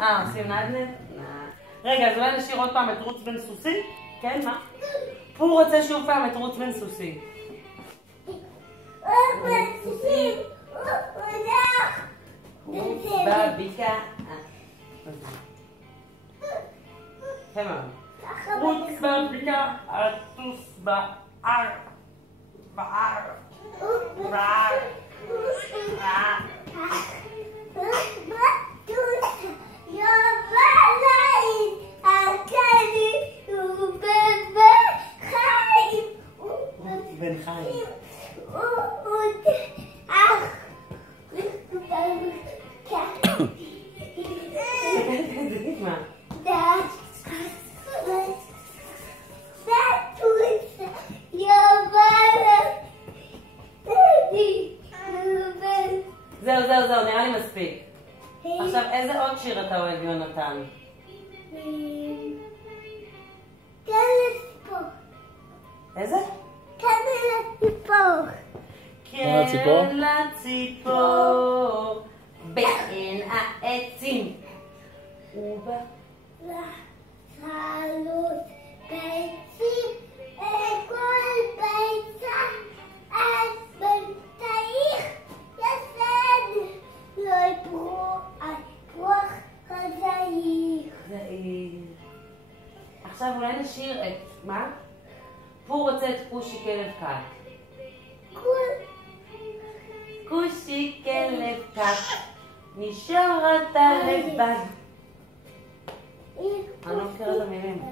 עושים נדנד? רגע, אז אולי נשאיר עוד פעם את רוץ בן סוסי? כן, מה? פור רוצה שוב פעם את רוץ בן סוסי. רוץ בבקעה. רוץ בבקעה, אטוס בער. בער. בער. בן חיים. זה נשמע. זהו, נראה לי מספיק. עכשיו, איזה עוד שיר אתה אוהב, יונתן? איזה? כן לציפור בין העצים חלוץ ביצים כל ביצה את בינתייך יסד לא יפרוח חזאיך. עכשיו אולי נשאיר את מה? פור רוצה את כושי כלב קט. כושי כלב קט נשאר אתה לבד. אני לא מכירה את המילים.